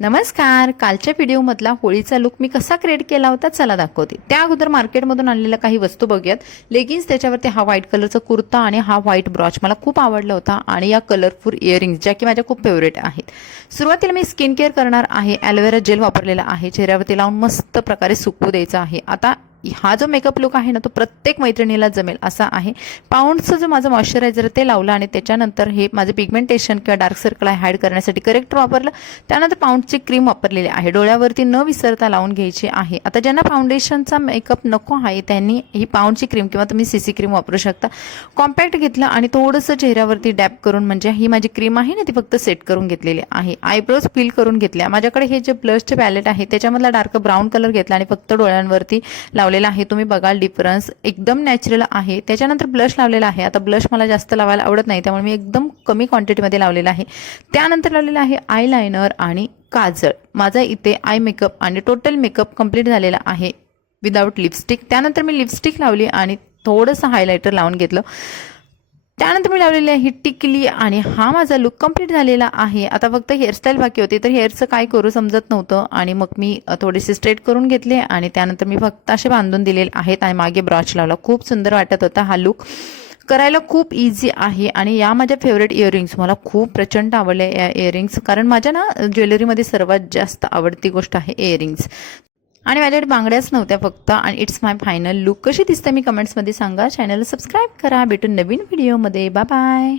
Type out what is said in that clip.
नमस्कार. कालच्या व्हिडिओमधला होळीचा लुक मी कसा क्रिएट केला होता चला दाखवते. त्या अगोदर मार्केटमधून आणलेल्या काही वस्तू बघूयात. लेगिन्स, त्याच्यावरती हा व्हाईट कलरचा कुर्ता आणि हा व्हाईट ब्रॉच मला खूप आवडला होता आणि या कलरफुल इयरिंग्स ज्या की माझ्या खूप फेवरेट आहेत. सुरुवातीला मी स्किन केअर करणार आहे. ॲलोवेरा जेल वापरलेला आहे. चेहऱ्यावरती लावून मस्त प्रकारे सुकवू द्यायचा आहे. आता हा जो मेकअप लुक आहे ना तो प्रत्येक मैत्रिणीला जमेल असा आहे. पाऊंडचं जो माझं मॉइश्चरायझर ते लावलं आणि त्याच्यानंतर हे माझं पिगमेंटेशन किंवा डार्क सर्कल आहे हाईड करण्यासाठी करेक्टर वापरलं. त्यानंतर पाऊंडची क्रीम वापरलेली आहे. डोळ्यावरती न विसरता लावून घ्यायची आहे. आता ज्यांना फाउंडेशनचा मेकअप नको आहे त्यांनी ही पाऊंडची क्रीम किंवा तुम्ही सीसी क्रीम वापरू शकता. कॉम्पॅक्ट घेतलं आणि थोडंसं चेहऱ्यावरती डॅप करून म्हणजे ही माझी क्रीम आहे ना ती फक्त सेट करून घेतलेली आहे. आयब्रोज फिल करून घेतल्या. माझ्याकडे हे जे ब्लशचे पॅलेट आहे त्याच्यामधला डार्क ब्राऊन कलर घेतला आणि फक्त डोळ्यांवरती लावलेला आहे. तुम्ही बघाल डिफरन्स एकदम नॅचरल आहे. त्याच्यानंतर ब्लश लावलेला आहे. आता ब्लश मला जास्त लावायला आवडत नाही त्यामुळे मी एकदम कमी क्वांटिटीमध्ये लावलेला आहे. त्यानंतर लावलेला आहे आयलायनर आणि काजळ. माझा इथे आय मेकअप आणि टोटल मेकअप कंप्लीट झालेला आहे विदाऊट लिपस्टिक. त्यानंतर मी लिपस्टिक लावली आणि थोडंसं हायलायटर लावून घेतलं. त्यानंतर मी लावलेली आहे टिकली आणि हा माझा लुक कंप्लीट झालेला आहे. आता फक्त हेअरस्टाईल बाकी होती तर हेअरचं काय करू समजत नव्हतं आणि मग मी थोडेसे स्ट्रेट करून घेतले आणि त्यानंतर मी फक्त असे बांधून दिलेले आहेत आणि मागे ब्रॉच लावला. खूप सुंदर वाटत होता हा लुक. करायला खूप इझी आहे आणि या माझ्या फेवरेट इयरिंग्स मला खूप प्रचंड आवडले या इयरिंग्स, कारण माझ्या ना ज्वेलरीमध्ये सर्वात जास्त आवडती गोष्ट आहे इयरिंग्स. आणि माझ्याकडे बांगड्याच नव्हत्या फक्त. आणि इट्स माय फायनल लुक. कशी दिसते मी कमेंट्समध्ये सांगा. चॅनलला सबस्क्राईब करा. भेटून नवीन व्हिडिओमध्ये. Bye bye.